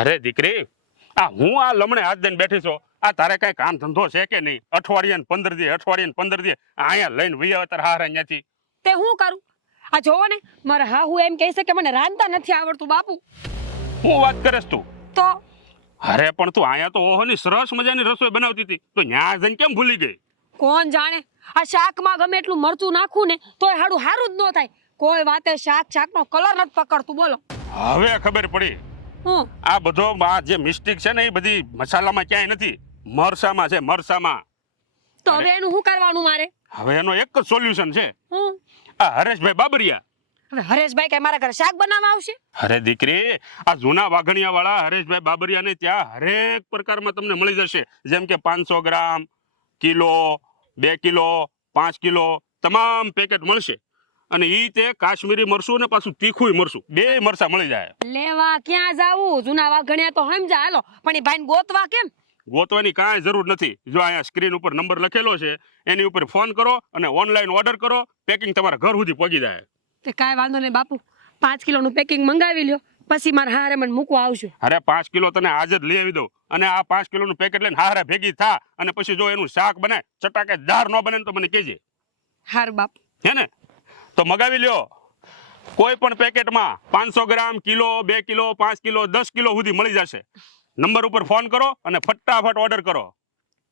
અરે દીકરી આ હું આ લમણે હાથ દઈને બેઠી છો? આ તારે કઈ કામ ધંધો છે કે નહીં? અઠવાડિયે ને પંદર દી અઠવાડિયે ને પંદર દી અહીંયા લઈને વી આવે તારા હારે અહીંયાથી. તે હું કરું? આ જોવો ને મારા હા હું એમ કહી કે મને રાંધતા નથી આવડતું બાપુ. હું વાત કરેસ તું? તો? અરે પણ તું અહીંયા તો ઓહોની સરસ મજાની રસોઈ બનાવતી હતી. તો ન્યા જઈને કેમ ભૂલી ગઈ? કોણ જાણે? આ શાકમાં ગમે એટલું મરચું નાખું ને તોય હાડું હારું જ ન થાય. કોઈ વાતે શાક શાકનો કલર નથી પકડતું બોલો. હવે ખબર પડી. આ બધો આ જે મિસ્ટેક છે ને એ બધી મસાલામાં ક્યાંય નથી. મરસામાં છે મરસામાં. તો હવે એનું શું કરવાનું મારે? હવે એનો એક જ સોલ્યુશન છે. આ હરેશભાઈ બાબરિયા. હવે હરેશભાઈ કે મારા ઘરે શાક બનાવવા આવશે? અરે દીકરી આ જૂના વાઘણિયા વાળા હરેશભાઈ બાબરિયાને ત્યાં હરેક પ્રકારમાં તમને મળી જશે. જેમ કે પાંચસો ગ્રામ કિલો બે કિલો પાંચ કિલો તમામ પેકેટ મળશે. અને ઈ તે કાશ્મીરી મરસું ને પાછું તીખું મરસું. બે મરસા મળી જાય. લેવા ક્યાં જાવું? જૂના વાઘણિયા તો સમજા હાલો. પણ એ ભાઈને ગોતવા કેમ? ગોતવાની કાંઈ જરૂર નથી. જો અહીંયા સ્ક્રીન ઉપર નંબર લખેલો છે એની ઉપર ફોન કરો અને ઓનલાઈન ઓર્ડર કરો પેકિંગ તમારા ઘર સુધી પહોંચી જાય. તે કાંઈ વાંધો નહીં બાપુ. પાંચ કિલોનું પેકિંગ મંગાવી લ્યો. પછી મારે હારે મને મૂકવા આવજો. અરે પાંચ કિલો તને આજે જ લઈ આવી દઉં. અને આ પાંચ કિલોનું પેકેટ લઈને હારે ભેગી થા. અને પછી જો એનું શાક બને ચટાકેદાર ન બને તો મને કહેજે. હારું બાપુ. હે ને? તો મગાવી લ્યો. કોઈ પણ પેકેટમાં પાંચસો ગ્રામ કિલો, બે કિલો, પાંચ કિલો, દસ કિલો સુધી મળી જશે. નંબર ઉપર ફોન કરો અને ફટાફટ ઓર્ડર કરો.